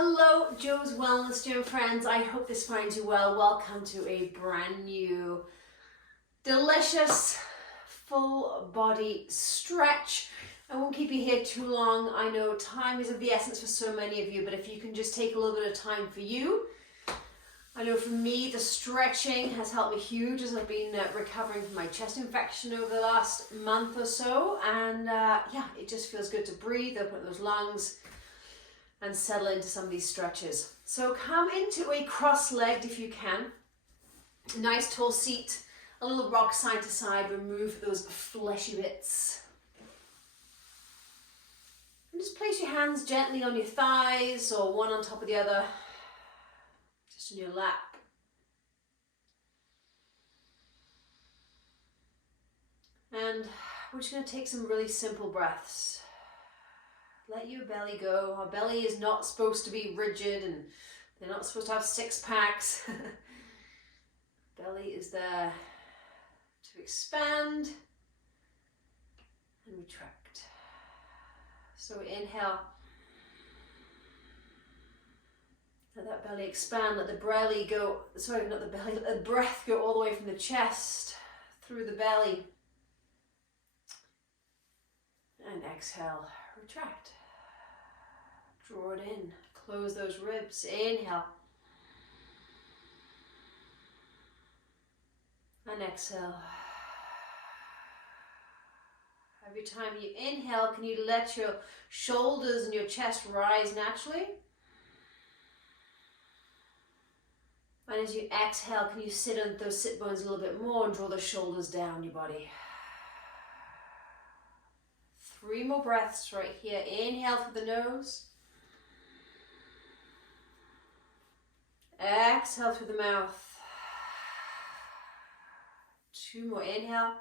Hello, Joe's Wellness Gym friends. I hope this finds you well. Welcome to a brand new, delicious, full body stretch. I won't keep you here too long. I know time is of the essence for so many of you, but if you can just take a little bit of time for you. I know for me, the stretching has helped me huge as I've been recovering from my chest infection over the last month or so. And yeah, it just feels good to breathe, open up those lungs, and settle into some of these stretches. So come into a cross-legged if you can. Nice tall seat, a little rock side to side, remove those fleshy bits. And just place your hands gently on your thighs or one on top of the other, just in your lap. And we're just going to take some really simple breaths. Let your belly go. Our belly is not supposed to be rigid and they're not supposed to have six packs. Belly is there to expand and retract. So inhale. Let that belly expand. Let the belly go, sorry, not the belly, let the breath go all the way from the chest through the belly. And exhale, retract. Draw it in, close those ribs, inhale. And exhale. Every time you inhale, can you let your shoulders and your chest rise naturally? And as you exhale, can you sit on those sit bones a little bit more and draw the shoulders down your body? 3 more breaths right here. Inhale through the nose. Exhale through the mouth. 2 more. Inhale.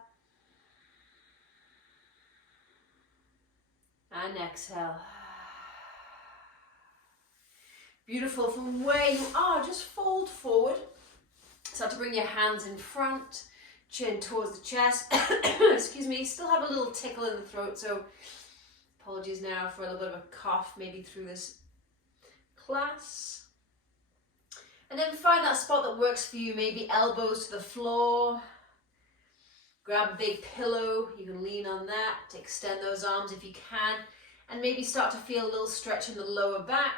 And exhale. Beautiful. From where you are, just fold forward. Start to bring your hands in front, chin towards the chest. Excuse me. Still have a little tickle in the throat, so apologies now for a little bit of a cough maybe through this class. And then find that spot that works for you, maybe elbows to the floor. Grab a big pillow, you can lean on that to extend those arms if you can. And maybe start to feel a little stretch in the lower back.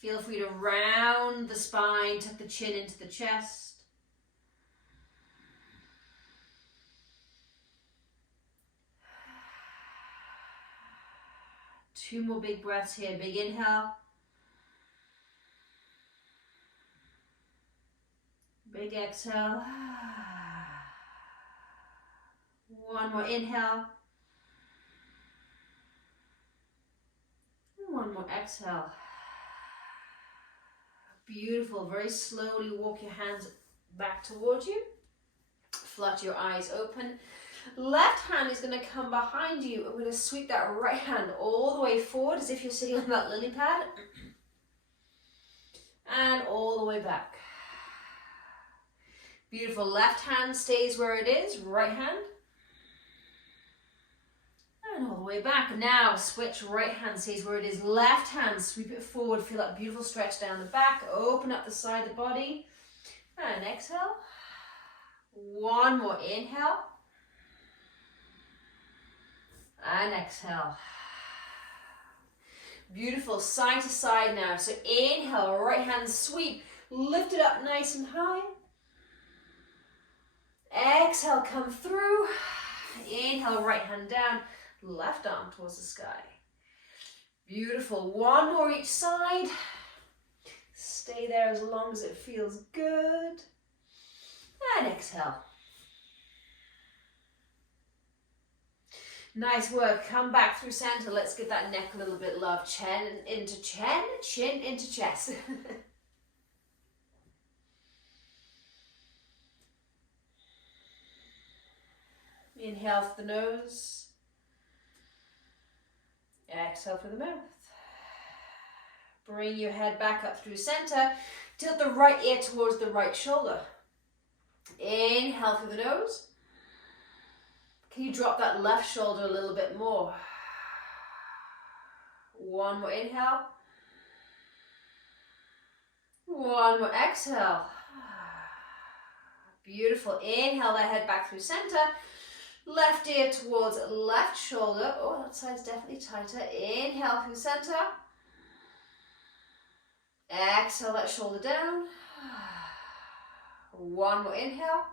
Feel free to round the spine, tuck the chin into the chest. Two more big breaths here, big inhale. Big exhale. 1 more inhale. And 1 more exhale. Beautiful. Very slowly walk your hands back towards you. Flutter your eyes open. Left hand is going to come behind you. I'm going to sweep that right hand all the way forward as if you're sitting on that lily pad. And all the way back. Beautiful. Left hand stays where it is. Right hand. And all the way back. Now switch. Right hand stays where it is. Left hand. Sweep it forward. Feel that beautiful stretch down the back. Open up the side of the body. And exhale. 1 more inhale. And exhale. Beautiful. Side to side now. So inhale. Right hand sweep. Lift it up nice and high. Exhale, come through. Inhale, right hand down, left arm towards the sky. Beautiful. 1 more each side. Stay there as long as it feels good. And exhale. Nice work. Come back through center. Let's give that neck a little bit love. Chin into chin, chin into chest. Inhale through the nose. Exhale through the mouth. Bring your head back up through center. Tilt the right ear towards the right shoulder. Inhale through the nose. Can you drop that left shoulder a little bit more? One more inhale. One more, exhale. Beautiful. Inhale that head back through center. Left ear towards left shoulder. Oh, that side's definitely tighter. Inhale through center. Exhale that shoulder down. One more inhale.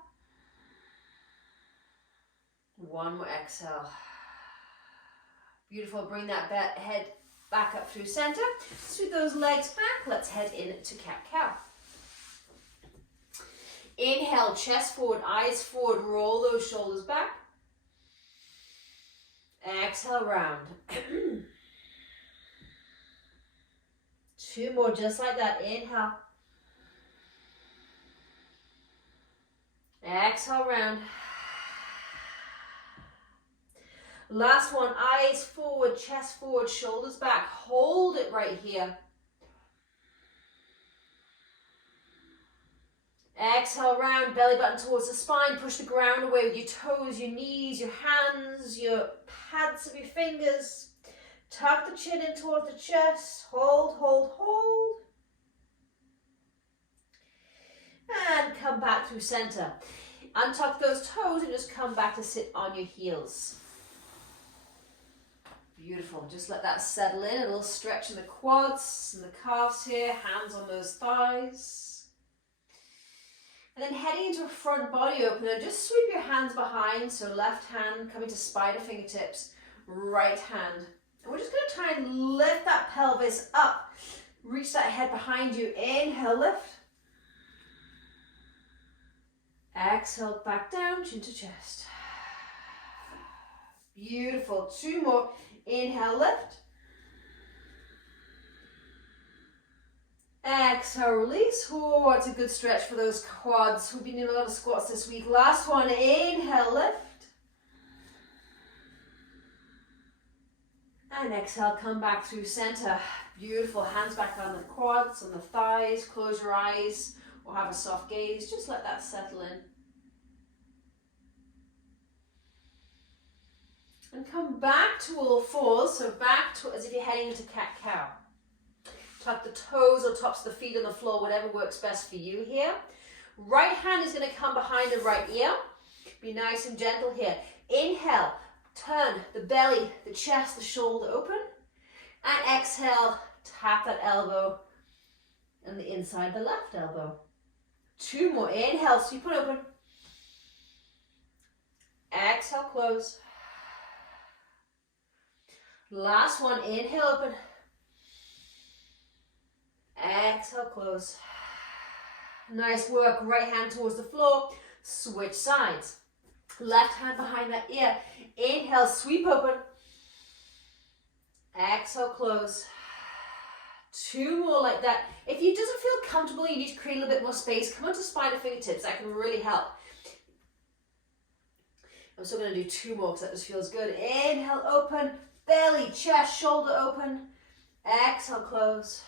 One more exhale. Beautiful. Bring that head back up through center. Sweep those legs back. Let's head into cat-cow. Inhale, chest forward, eyes forward. Roll those shoulders back. Exhale, round. Two more, just like that. Inhale. Exhale, round. Last one, eyes forward, chest forward, shoulders back. Hold it right here. Exhale, round, belly button towards the spine. Push the ground away with your toes, your knees, your hands, your pads of your fingers. Tuck the chin in towards the chest. Hold, hold, hold. And come back through center. Untuck those toes and just come back to sit on your heels. Beautiful. Just let that settle in. A little stretch in the quads and the calves here. Hands on those thighs. And then heading into a front body opener, just sweep your hands behind. So left hand coming to spider fingertips, right hand. And we're just going to try and lift that pelvis up. Reach that head behind you. Inhale, lift. Exhale, back down, chin to chest. Beautiful. Two more. Inhale, lift. Exhale, release. Oh, it's a good stretch for those quads. We've been doing a lot of squats this week. Last one. Inhale, lift. And exhale, come back through center. Beautiful. Hands back on the quads, on the thighs. Close your eyes or have a soft gaze. Just let that settle in. And come back to all fours. So back to as if you're heading into cat-cow. Tuck the toes or tops of the feet on the floor, whatever works best for you here. Right hand is going to come behind the right ear. Be nice and gentle here. Inhale, turn the belly, the chest, the shoulder open. And exhale, tap that elbow and the inside of the left elbow. Two more. Inhale, sweep it open. Exhale, close. Last one. Inhale, open. Exhale, close. Nice work. Right hand towards the floor. Switch sides. Left hand behind that ear. Inhale, sweep open. Exhale, close. Two more like that. If it doesn't feel comfortable, you need to create a little bit more space. Come onto spider fingertips. That can really help. I'm still going to do two more because that just feels good. Inhale, open. Belly, chest, shoulder open. Exhale, close.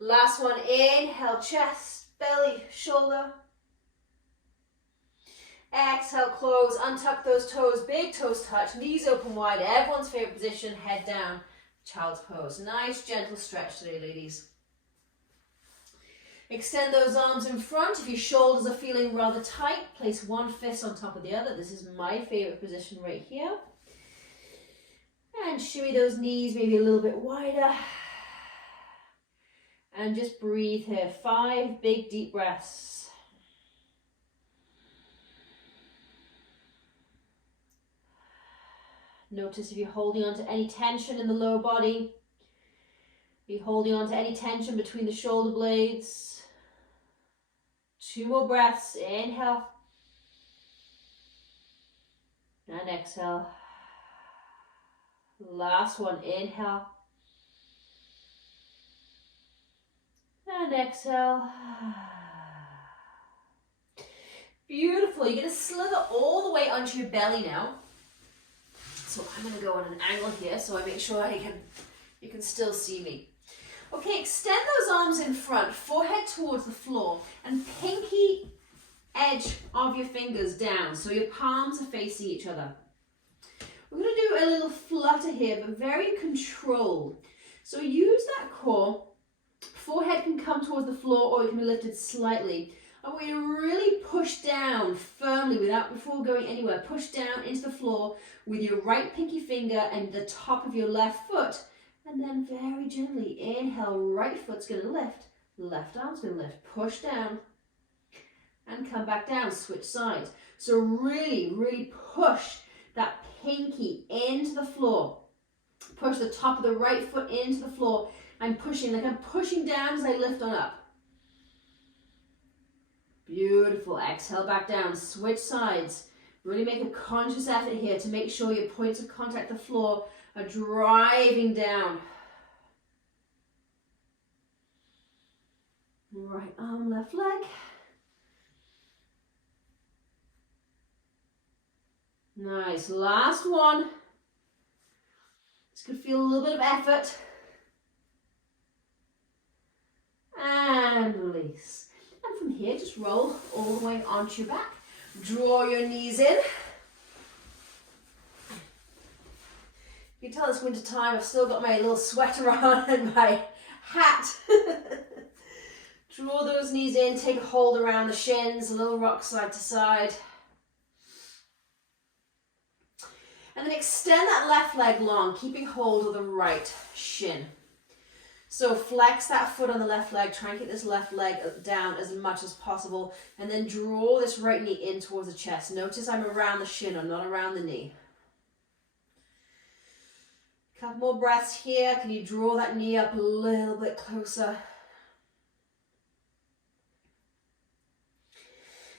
Last one. Inhale, chest, belly, shoulder. Exhale, close. Untuck those toes. Big toes touch. Knees open wide. Everyone's favorite position. Head down. Child's pose. Nice, gentle stretch today, ladies. Extend those arms in front. If your shoulders are feeling rather tight, place one fist on top of the other. This is my favorite position right here. And shimmy those knees maybe a little bit wider. And just breathe here. 5 big deep breaths. Notice if you're holding on to any tension in the lower body. Be holding on to any tension between the shoulder blades. 2 more breaths. Inhale. And exhale. Last one. Inhale. And exhale. Beautiful. You're going to slither all the way onto your belly now. So I'm going to go on an angle here so I make sure you can still see me. Okay, extend those arms in front, forehead towards the floor, and pinky edge of your fingers down so your palms are facing each other. We're going to do a little flutter here, but very controlled. So use that core forehead can come towards the floor or it can be lifted slightly. I want you to really push down firmly before going anywhere. Push down into the floor with your right pinky finger and the top of your left foot. And then very gently inhale, right foot's going to lift, left arm's going to lift. Push down and come back down, switch sides. So really, really push that pinky into the floor. Push the top of the right foot into the floor. I'm pushing, like I'm pushing down as I lift on up. Beautiful. Exhale back down. Switch sides. Really make a conscious effort here to make sure your points of contact with the floor are driving down. Right arm, left leg. Nice. Last one. This could feel a little bit of effort. And release. And from here, just roll all the way onto your back. Draw your knees in. You can tell it's winter time. I've still got my little sweater on and my hat. Draw those knees in. Take a hold around the shins. A little rock side to side. And then extend that left leg long, keeping hold of the right shin. So flex that foot on the left leg, try and get this left leg down as much as possible, and then draw this right knee in towards the chest. Notice I'm around the shin, I'm not around the knee. A couple more breaths here. Can you draw that knee up a little bit closer?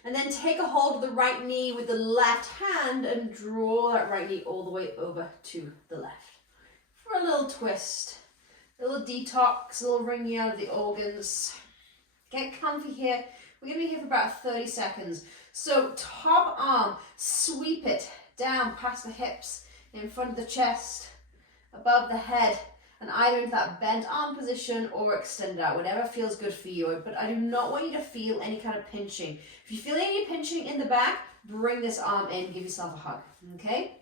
And then take a hold of the right knee with the left hand and draw that right knee all the way over to the left. For a little twist. A little detox, a little wringing out of the organs. Get comfy here. We're going to be here for about 30 seconds. So top arm, sweep it down past the hips, in front of the chest, above the head, and either into that bent arm position or extend out, whatever feels good for you. But I do not want you to feel any kind of pinching. If you feel any pinching in the back, bring this arm in, give yourself a hug, okay?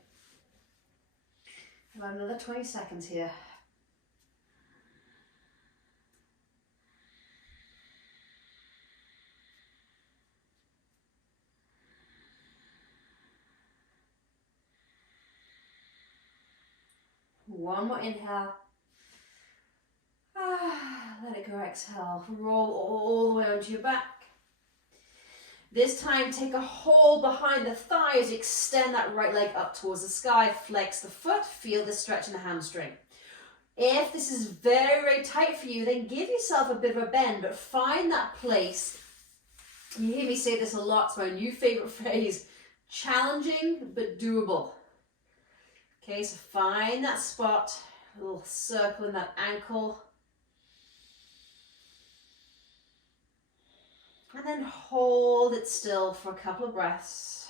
About another 20 seconds here. One more inhale. Let it go, exhale. Roll all the way onto your back. This time, take a hold behind the thighs. Extend that right leg up towards the sky. Flex the foot. Feel the stretch in the hamstring. If this is very, very tight for you, then give yourself a bit of a bend, but find that place. You hear me say this a lot. It's my new favorite phrase. Challenging, but doable. Okay, so find that spot, a little circle in that ankle. And then hold it still for a couple of breaths.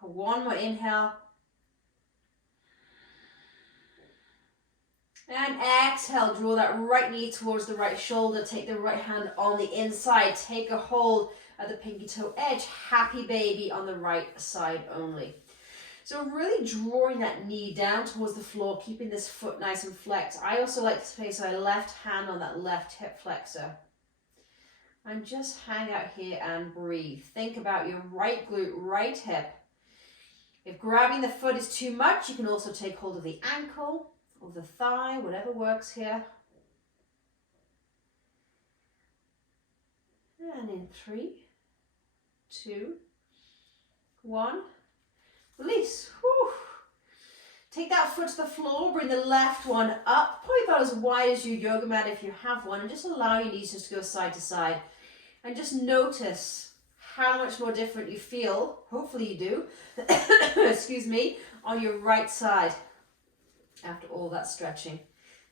One more inhale. And exhale, draw that right knee towards the right shoulder. Take the right hand on the inside. Take a hold at the pinky toe edge. Happy baby on the right side only. So really drawing that knee down towards the floor, keeping this foot nice and flexed. I also like to place my left hand on that left hip flexor. And just hang out here and breathe. Think about your right glute, right hip. If grabbing the foot is too much, you can also take hold of the ankle, of the thigh, whatever works here. And in 3, 2, 1, release. Whew. Take that foot to the floor, bring the left one up, probably about as wide as your yoga mat if you have one, and just allow your knees just to go side to side. And just notice how much more different you feel, hopefully you do, excuse me, on your right side after all that stretching.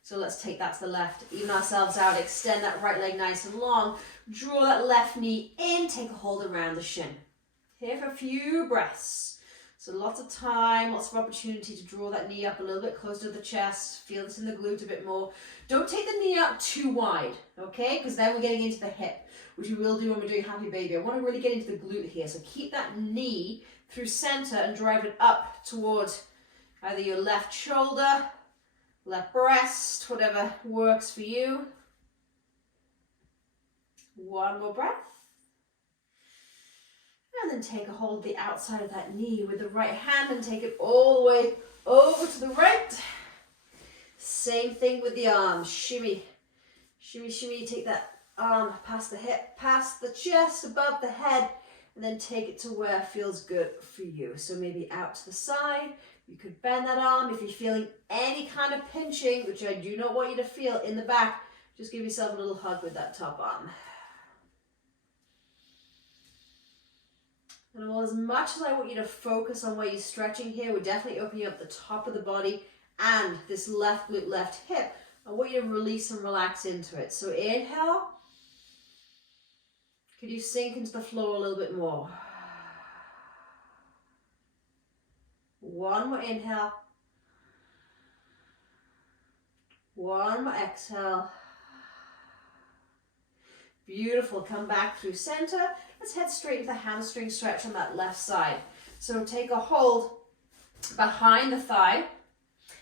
So let's take that to the left, even ourselves out, extend that right leg nice and long, draw that left knee in, take a hold around the shin. Here for a few breaths. So lots of time, lots of opportunity to draw that knee up a little bit closer to the chest. Feel this in the glute a bit more. Don't take the knee up too wide, okay? Because then we're getting into the hip, which we will do when we're doing happy baby. I want to really get into the glute here. So keep that knee through center and drive it up towards either your left shoulder, left breast, whatever works for you. One more breath. And then take a hold of the outside of that knee with the right hand and take it all the way over to the right. Same thing with the arms. Shimmy, shimmy, shimmy. Take that arm past the hip, past the chest, above the head, and then take it to where it feels good for you. So maybe out to the side. You could bend that arm. If you're feeling any kind of pinching, which I do not want you to feel in the back, just give yourself a little hug with that top arm. And as much as I want you to focus on where you're stretching here, we're definitely opening up the top of the body and this left glute, left hip. I want you to release and relax into it. So inhale. Could you sink into the floor a little bit more? One more inhale. One more exhale. Beautiful. Come back through center. Let's head straight to the hamstring stretch on that left side. So take a hold behind the thigh.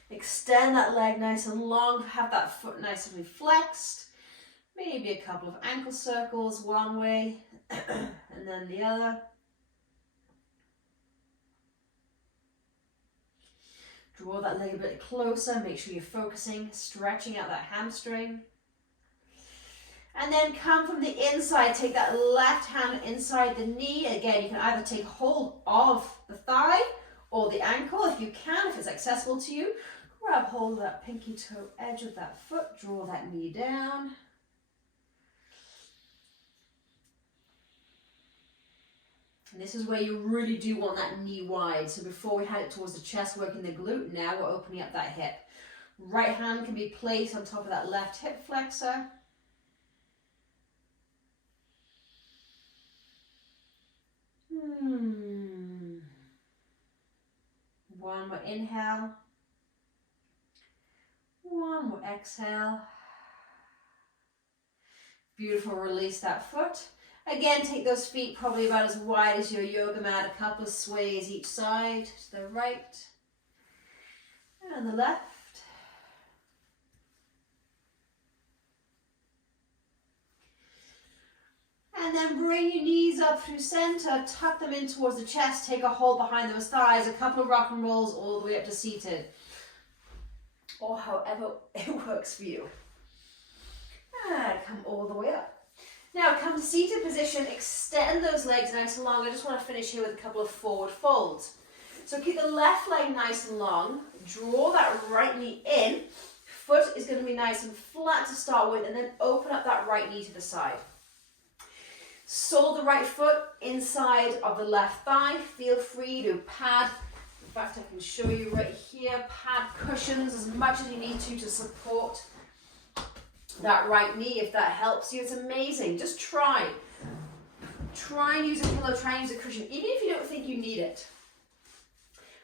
Extend that leg nice and long. Have that foot nicely flexed. Maybe a couple of ankle circles one way and then the other. Draw that leg a bit closer. Make sure you're focusing, stretching out that hamstring. And then come from the inside, take that left hand inside the knee. Again, you can either take hold of the thigh or the ankle if you can, if it's accessible to you. Grab hold of that pinky toe edge of that foot, draw that knee down. And this is where you really do want that knee wide. So before we had it towards the chest, working the glute, now we're opening up that hip. Right hand can be placed on top of that left hip flexor. One more inhale. One more exhale. Beautiful, release that foot. Again, take those feet probably about as wide as your yoga mat, a couple of sways each side, to the right and the left. And then bring your knees up through center, tuck them in towards the chest, take a hold behind those thighs, a couple of rock and rolls all the way up to seated. Or however it works for you. And come all the way up. Now come to seated position, extend those legs nice and long. I just want to finish here with a couple of forward folds. So keep the left leg nice and long, draw that right knee in, foot is going to be nice and flat to start with, and then open up that right knee to the side. Sole the right foot inside of the left thigh. Feel free to pad. In fact, I can show you right here. Pad cushions as much as you need to support that right knee if that helps you. It's amazing. Just try. Try and use a pillow, try and use a cushion, even if you don't think you need it.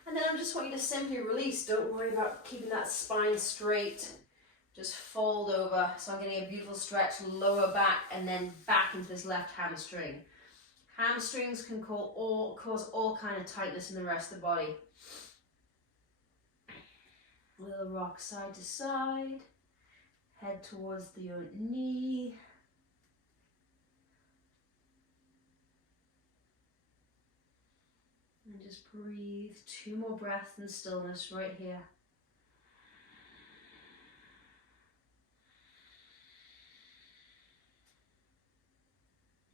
And then I just want you to simply release. Don't worry about keeping that spine straight. Just fold over, so I'm getting a beautiful stretch, lower back, and then back into this left hamstring. Hamstrings can cause all kind of tightness in the rest of the body. Little rock side to side, head towards your knee. And just breathe, 2 more breaths in stillness right here.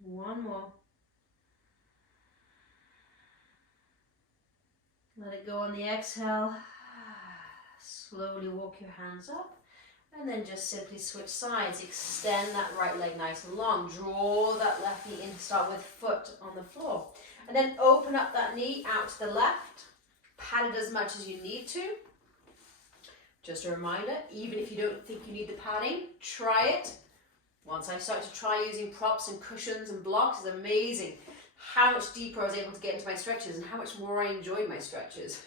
One more. Let it go on the exhale. Slowly walk your hands up and then just simply switch sides. Extend that right leg nice and long. Draw that left knee in. Start with foot on the floor. And then open up that knee out to the left. Pat it as much as you need to. Just a reminder, even if you don't think you need the padding, try it. Once I start to try using props and cushions and blocks, it's amazing how much deeper I was able to get into my stretches and how much more I enjoyed my stretches.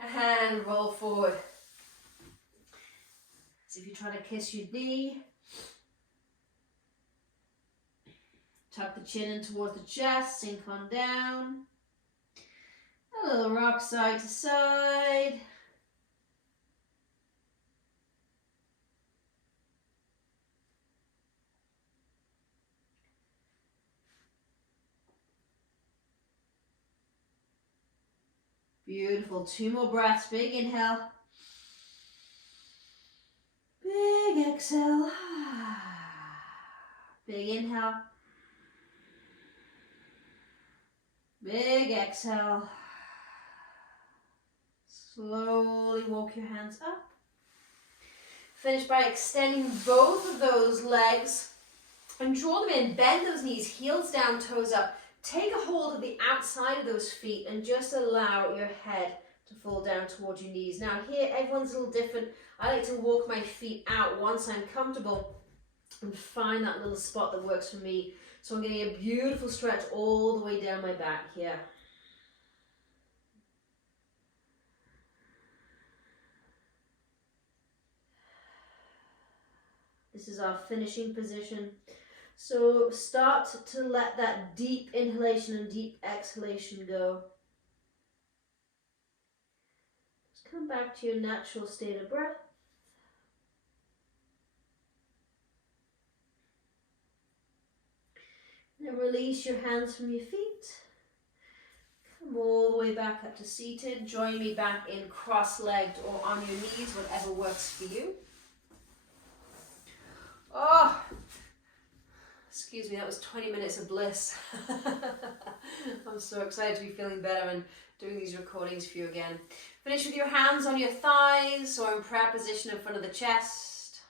And roll forward. As if you're trying to kiss your knee. Tuck the chin in towards the chest, sink on down. A little rock side to side. Beautiful. 2 more breaths. Big inhale. Big exhale. Big inhale. Big exhale. Slowly walk your hands up. Finish by extending both of those legs and draw them in. Bend those knees, heels down, toes up. Take a hold of the outside of those feet and just allow your head to fall down towards your knees. Now here, everyone's a little different. I like to walk my feet out once I'm comfortable and find that little spot that works for me. So I'm getting a beautiful stretch all the way down my back here. This is our finishing position. So start to let that deep inhalation and deep exhalation go. Just come back to your natural state of breath. And then release your hands from your feet. Come all the way back up to seated. Join me back in cross-legged or on your knees, whatever works for you. Oh, excuse me, that was 20 minutes of bliss. I'm so excited to be feeling better and doing these recordings for you again. Finish with your hands on your thighs or in prayer position in front of the chest.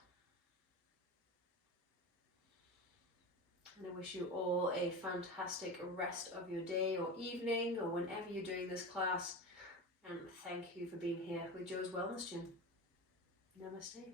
And I wish you all a fantastic rest of your day or evening or whenever you're doing this class. And thank you for being here with Jo's Wellness Gym. Namaste.